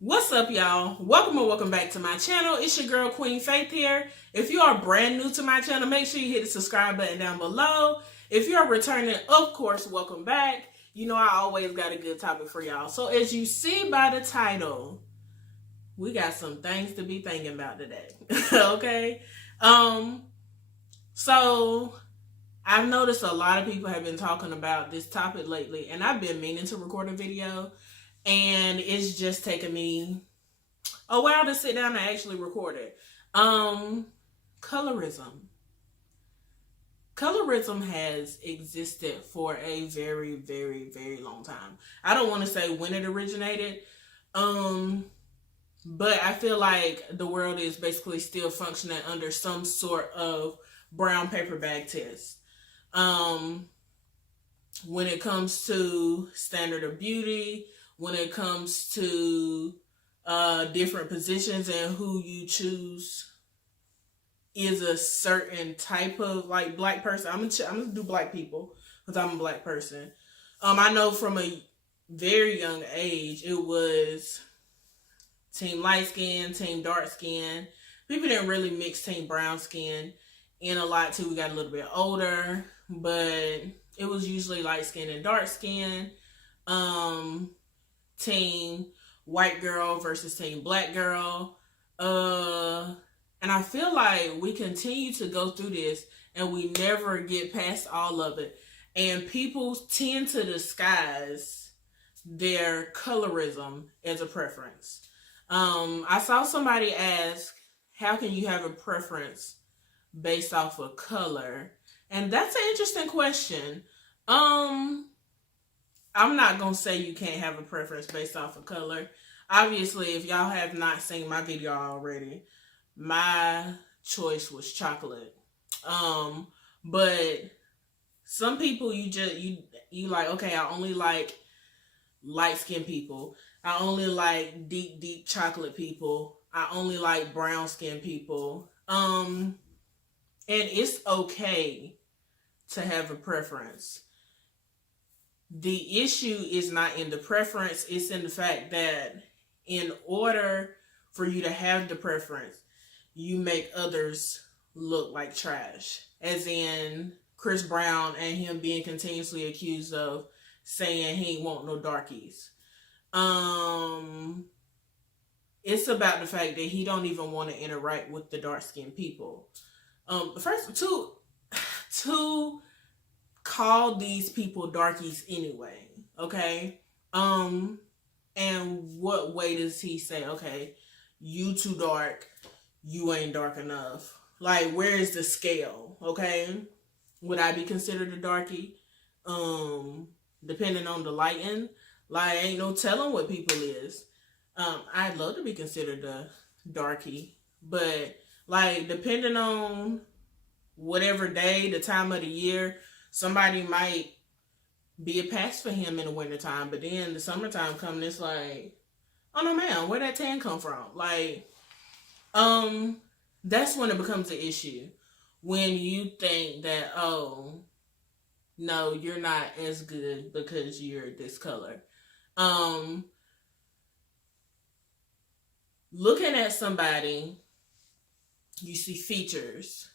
What's up, y'all? Welcome and welcome back to my channel. It's your girl, Queen Faith here. If you are brand new to my channel, make sure you hit the subscribe button down below. If you're returning, of course, welcome back. You know I always got a good topic for y'all. So as you see by the title, we got some things to be thinking about today. Okay? Um, so I've noticed a lot of people have been talking about this topic lately, and I've been meaning to record a video, and it's just taken me a while to sit down and actually record it. Colorism. Colorism has existed for a very, very, very long time. I don't want to say when it originated, but I feel like the world is basically still functioning under some sort of brown paper bag test. When it comes to standard of beauty, when it comes to different positions and who you choose is a certain type of like black person. I'm gonna do black people because I'm a black person. I know from a very young age it was team light skin, team dark skin. People didn't really mix team brown skin in a lot till we got a little bit older, but it was usually light skin and dark skin. Team white girl versus team black girl. And I feel like we continue to go through this and we never get past all of it. And people tend to disguise their colorism as a preference. I saw somebody ask, how can you have a preference based off of color? And that's an interesting question. I'm not gonna say you can't have a preference based off of color. Obviously, if y'all have not seen my video already, my choice was chocolate. But some people you like, okay, I only like light skinned people. I only like deep chocolate people. I only like brown skinned people. And it's okay to have a preference. The issue is not in the preference, it's in the fact that in order for you to have the preference, you make others look like trash. As in Chris Brown and him being continuously accused of saying he ain't want no darkies. It's about the fact that he don't even want to interact with the dark skinned people. First, to call these people darkies anyway, okay? And what way does he say, okay, you too dark, you ain't dark enough? Like, where is the scale, okay? Would I be considered a darkie? Depending on the lighting, like, ain't no telling what people is. I'd love to be considered a darkie, but like, depending on whatever day, the time of the year, somebody might be a pass for him in the wintertime, but then the summertime coming, it's like, oh no man, where that tan come from? Like, that's when it becomes an issue. When you think that, oh, no, you're not as good because you're this color. Looking at somebody, you see features.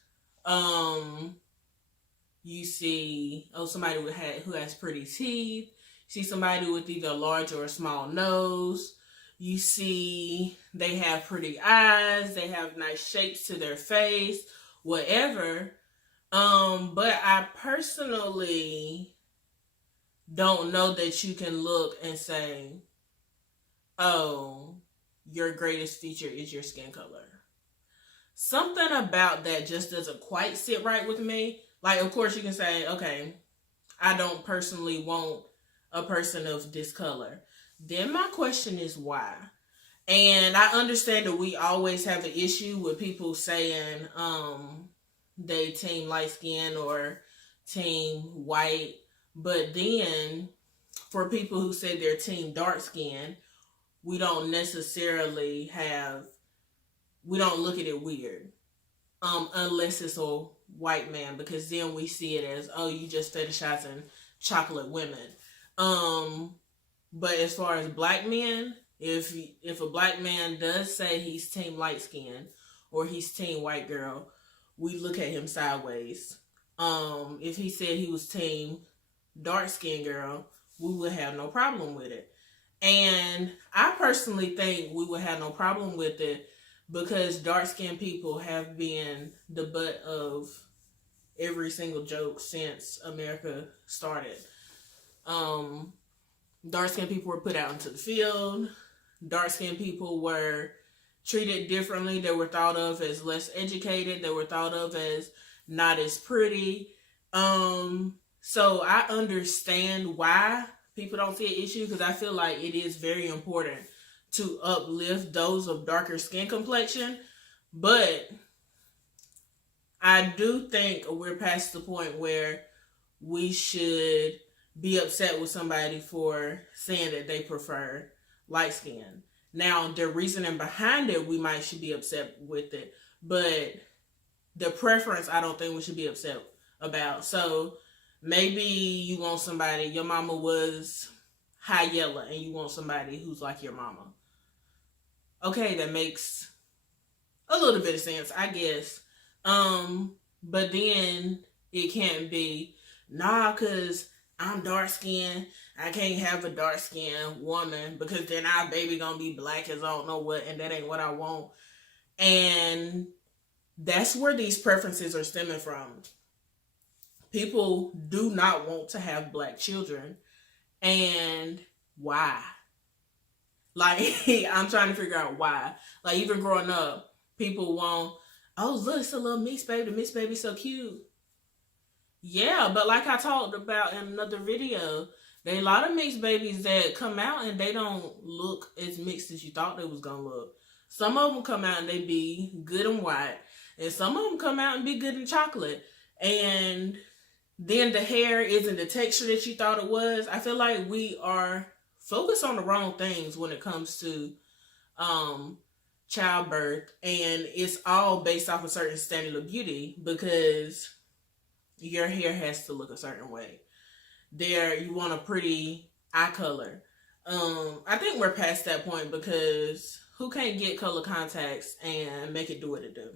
You see, oh, somebody who has pretty teeth. You see somebody with either a large or a small nose. You see they have pretty eyes. They have nice shapes to their face, whatever. But I personally don't know that you can look and say, oh, your greatest feature is your skin color. Something about that just doesn't quite sit right with me. Like, of course, you can say, okay, I don't personally want a person of this color. Then my question is why? And I understand that we always have an issue with people saying they team light skin or team white. But then for people who say they're team dark skin, we don't necessarily we don't look at it weird. Unless it's a white man, because then we see it as, oh, you just fetishizing chocolate women. But as far as black men, If a black man does say he's team light skin or he's team white girl, we look at him sideways. If he said he was team dark skin girl, we would have no problem with it. And I personally think we would have no problem with it because dark skinned people have been the butt of every single joke since America started. Dark skinned people were put out into the field. Dark skinned people were treated differently. They were thought of as less educated. They were thought of as not as pretty. So I understand why people don't see an issue because I feel like it is very important to uplift those of darker skin complexion. But I do think we're past the point where we should be upset with somebody for saying that they prefer light skin. Now, the reasoning behind it, we might should be upset with it. But the preference, I don't think we should be upset about. So maybe you want somebody, your mama was high yellow and you want somebody who's like your mama. Okay, that makes a little bit of sense, I guess. But then it can't be, nah, cause I'm dark skinned. I can't have a dark skinned woman because then our baby gonna be black as I don't know what, and that ain't what I want. And that's where these preferences are stemming from. People do not want to have black children. And why? Like, I'm trying to figure out why. Like, even growing up, people want, oh, look, it's a little mixed baby. The mixed baby's so cute. Yeah, but like I talked about in another video, there are a lot of mixed babies that come out and they don't look as mixed as you thought they was going to look. Some of them come out and they be good and white. And some of them come out and be good and chocolate. And then the hair isn't the texture that you thought it was. I feel like we are focused on the wrong things when it comes to childbirth. And it's all based off a certain standard of beauty because your hair has to look a certain way. There, you want a pretty eye color. I think we're past that point because who can't get color contacts and make it do what it do?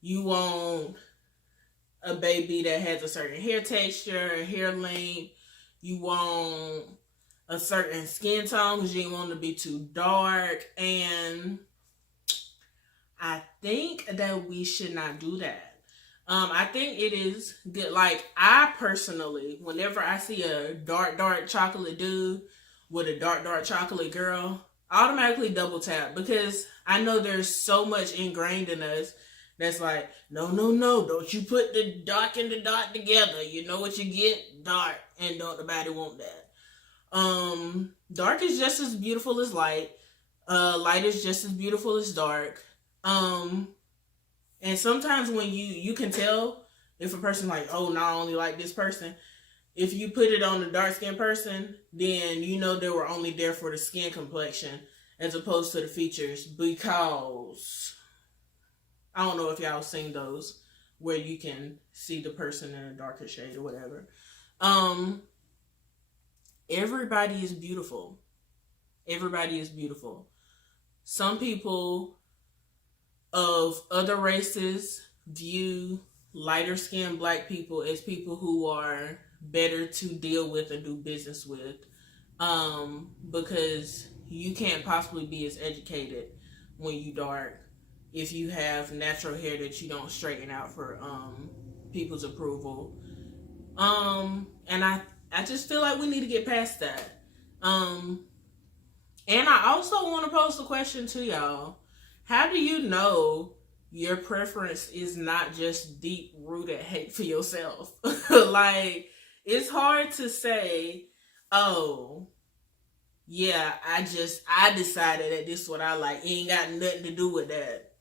You want a baby that has a certain hair texture, hair length. You want a certain skin tone because you didn't want to be too dark. And I think that we should not do that. I think it is good. Like, I personally, whenever I see a dark chocolate dude with a dark chocolate girl, I automatically double tap because I know there's so much ingrained in us that's like, no, don't you put the dark and the dark together. You know what you get? Dark. And don't nobody want that. Dark is just as beautiful as light. Light is just as beautiful as dark. And sometimes when you can tell if a person like, oh, no, I only like this person. If you put it on a dark skinned person, then you know they were only there for the skin complexion as opposed to the features, because I don't know if y'all seen those where you can see the person in a darker shade or whatever. Everybody is beautiful. Everybody is beautiful. Some people of other races view lighter skinned black people as people who are better to deal with and do business with, because you can't possibly be as educated when you dark if you have natural hair that you don't straighten out for people's approval. And I just feel like we need to get past that. And I also want to pose the question to y'all. How do you know your preference is not just deep-rooted hate for yourself? Like, it's hard to say, oh, yeah, I decided that this is what I like. It ain't got nothing to do with that.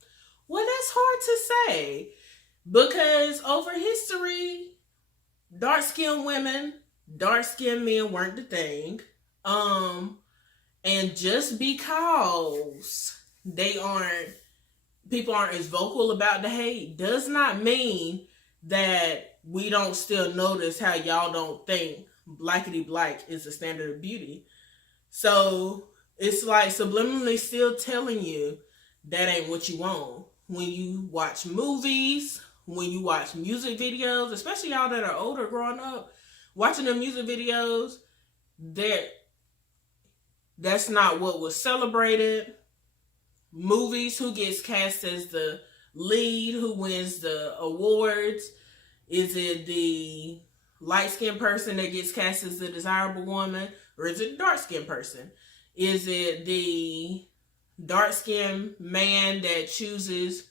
Well, that's hard to say because over history, dark-skinned women, dark-skinned men weren't the thing. And just because people aren't as vocal about the hate does not mean that we don't still notice how y'all don't think blackity black is the standard of beauty. So It's like subliminally still telling you that ain't what you want. When you watch movies, when you watch music videos, especially y'all that are older growing up, watching the music videos, that that's not what was celebrated. Movies, who gets cast as the lead, who wins the awards? Is it the light skinned person that gets cast as the desirable woman, or is it the dark skinned person? Is it the dark skinned man that chooses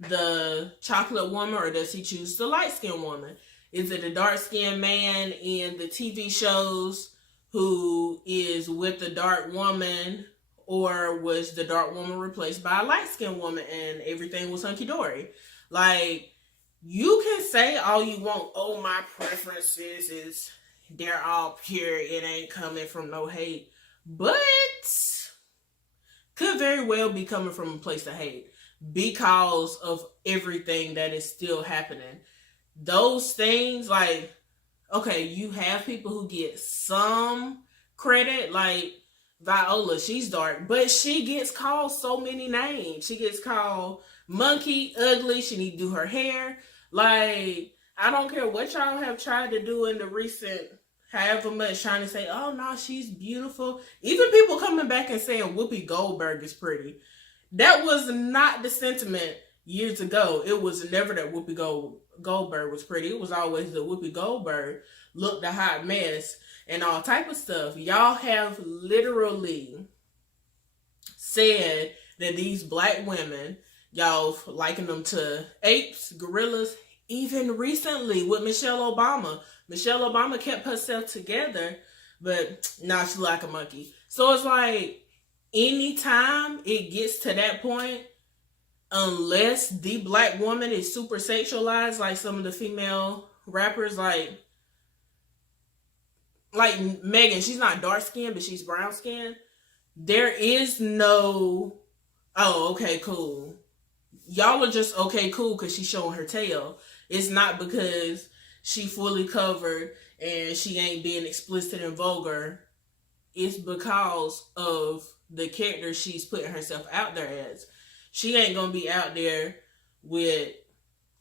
the chocolate woman, or does he choose the light skinned woman? Is it a dark skinned man in the TV shows who is with the dark woman, or was the dark woman replaced by a light skinned woman and everything was hunky dory? Like, you can say all you want, oh, my preferences is they're all pure, it ain't coming from no hate, but could very well be coming from a place of hate because of everything that is still happening. Those things, like, okay, you have people who get some credit, like Viola, she's dark, but she gets called so many names. She gets called monkey, ugly, she need to do her hair. Like, I don't care what y'all have tried to do in the recent however much, trying to say, oh no, she's beautiful. Even people coming back and saying Whoopi Goldberg is pretty. That was not the sentiment years ago. It was never that Whoopi Goldberg was pretty. It was always that Whoopi Goldberg looked a hot mess and all type of stuff. Y'all have literally said that these black women, y'all liken them to apes, gorillas. Even recently with Michelle Obama. Michelle Obama kept herself together, but now she's like a monkey. So it's like, anytime it gets to that point, unless the black woman is super sexualized, like some of the female rappers, like Megan, she's not dark skinned, but she's brown skinned. There is no, oh, okay, cool. Y'all are just okay, cool, because she's showing her tail. It's not because she fully covered and she ain't being explicit and vulgar. It's because of the character she's putting herself out there as. She ain't gonna be out there with,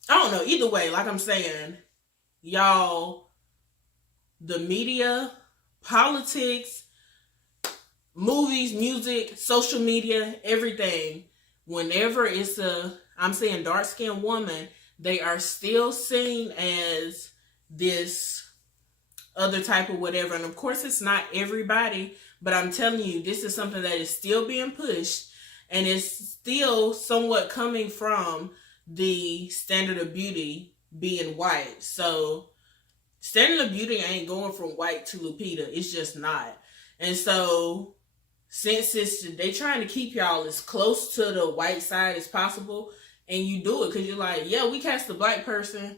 I don't know, either way, like I'm saying, y'all, the media, politics, movies, music, social media, everything, whenever it's a, I'm saying, dark-skinned woman, they are still seen as this other type of whatever. And of course, it's not everybody, but I'm telling you, this is something that is still being pushed, and it's still somewhat coming from the standard of beauty being white. So standard of beauty ain't going from white to Lupita. It's just not. And so since they trying to keep y'all as close to the white side as possible, and you do it because you're like, yeah, we cast the black person.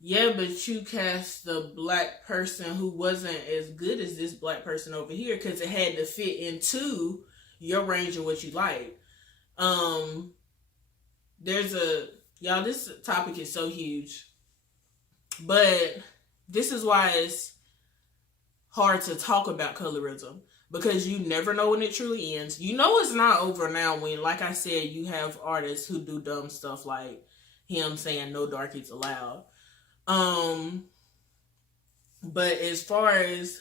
Yeah, but you cast the black person who wasn't as good as this black person over here because it had to fit into your range of what you like. Y'all, this topic is so huge. But this is why it's hard to talk about colorism, because you never know when it truly ends. You know it's not over now when, like I said, you have artists who do dumb stuff like him saying no darkies allowed. But as far as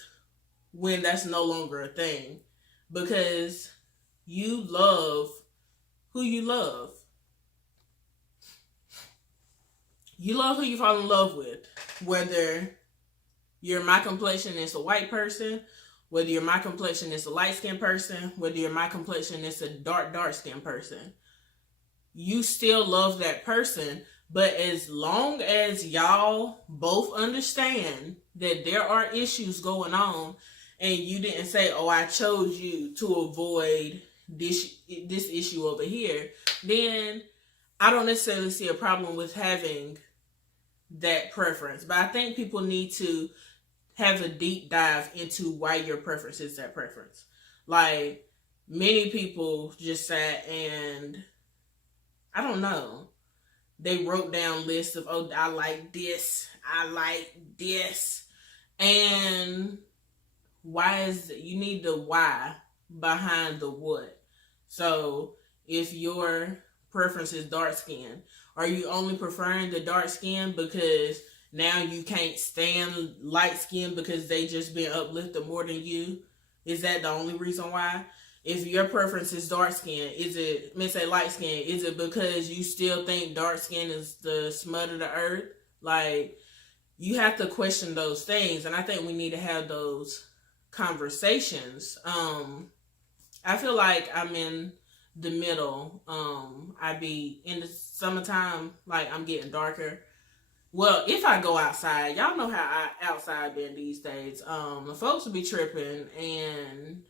when that's no longer a thing, because you love who you love. You love who you fall in love with. Whether you're my complexion is a white person, whether you're my complexion is a light-skinned person, whether you're my complexion is a dark-skinned person. You still love that person, but as long as y'all both understand that there are issues going on, and you didn't say, oh, I chose you to avoid this issue over here, then I don't necessarily see a problem with having that preference. But I think people need to have a deep dive into why your preference is that preference. Like, many people just sat and, I don't know, they wrote down lists of, oh, I like this, and why is, you need the why behind the what. So if your preference is dark skin, are you only preferring the dark skin because now you can't stand light skin because they just been uplifted more than you? Is that the only reason why? If your preference is dark skin, is it, let's say light skin, is it because you still think dark skin is the smut of the earth? Like, you have to question those things, and I think we need to have those conversations. I feel like I'm in the middle. I be in the summertime, like I'm getting darker. Well, if I go outside, y'all know how outside been these days. The folks will be tripping, and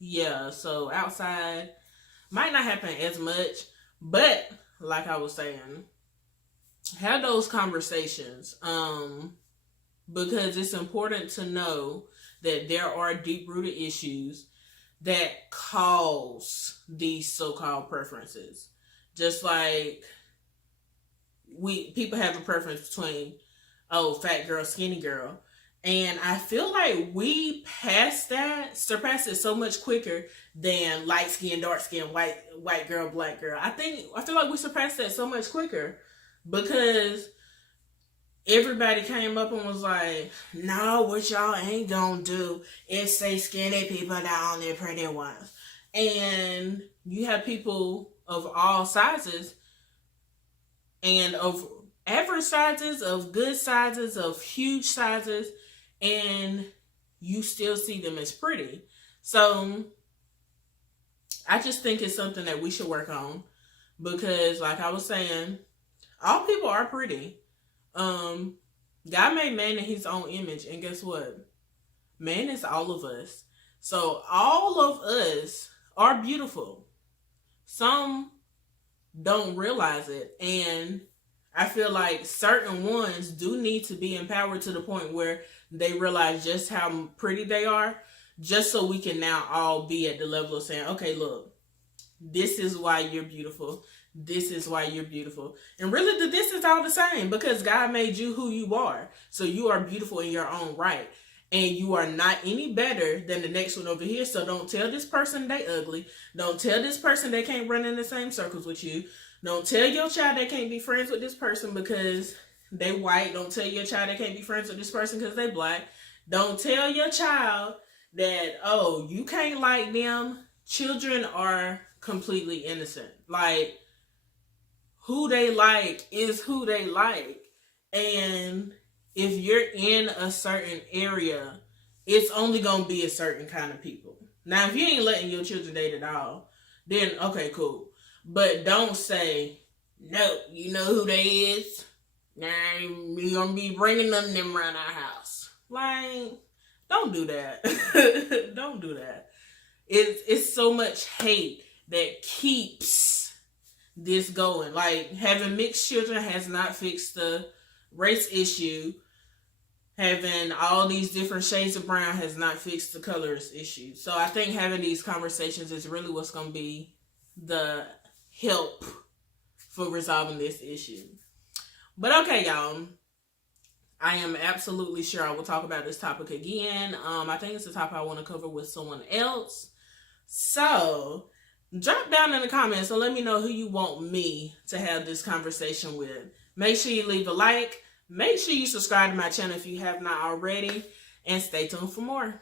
yeah, so outside might not happen as much, but like I was saying, have those conversations. Because it's important to know that there are deep-rooted issues that cause these so-called preferences. Just like people have a preference between, oh, fat girl, skinny girl. And I feel like we surpass it so much quicker than light skin, dark skin, white girl, black girl. I feel like we surpassed that so much quicker because everybody came up and was like, no, what y'all ain't gonna do is say skinny people down, they're pretty ones. And you have people of all sizes and of average sizes, of good sizes, of huge sizes, and you still see them as pretty. So I just think it's something that we should work on because, like I was saying, all people are pretty. God made man in his own image, and guess what? Man is all of us. So all of us are beautiful. Some don't realize it, and I feel like certain ones do need to be empowered to the point where they realize just how pretty they are, just so we can now all be at the level of saying, okay, look, this is why you're beautiful. This is why you're beautiful. And really, this is all the same because God made you who you are. So you are beautiful in your own right. And you are not any better than the next one over here. So don't tell this person they ugly. Don't tell this person they can't run in the same circles with you. Don't tell your child they can't be friends with this person because they white. Don't tell your child they can't be friends with this person because they black. Don't tell your child that, oh, you can't like them. Children are completely innocent. Like, who they like is who they like. And if you're in a certain area, it's only going to be a certain kind of people. Now, if you ain't letting your children date at all, then okay, cool. But don't say, no, you know who they is? Nah, you're going to be bringing them around our house. Like, don't do that. Don't do that. It's so much hate that keeps this going. Like, having mixed children has not fixed the race issue. Having all these different shades of brown has not fixed the colorist issue. So I think having these conversations is really what's going to be the help for resolving this issue. But okay, y'all. I am absolutely sure I will talk about this topic again. I think it's a topic I want to cover with someone else. So drop down in the comments and let me know who you want me to have this conversation with. Make sure you leave a like. Make sure you subscribe to my channel if you have not already. And stay tuned for more.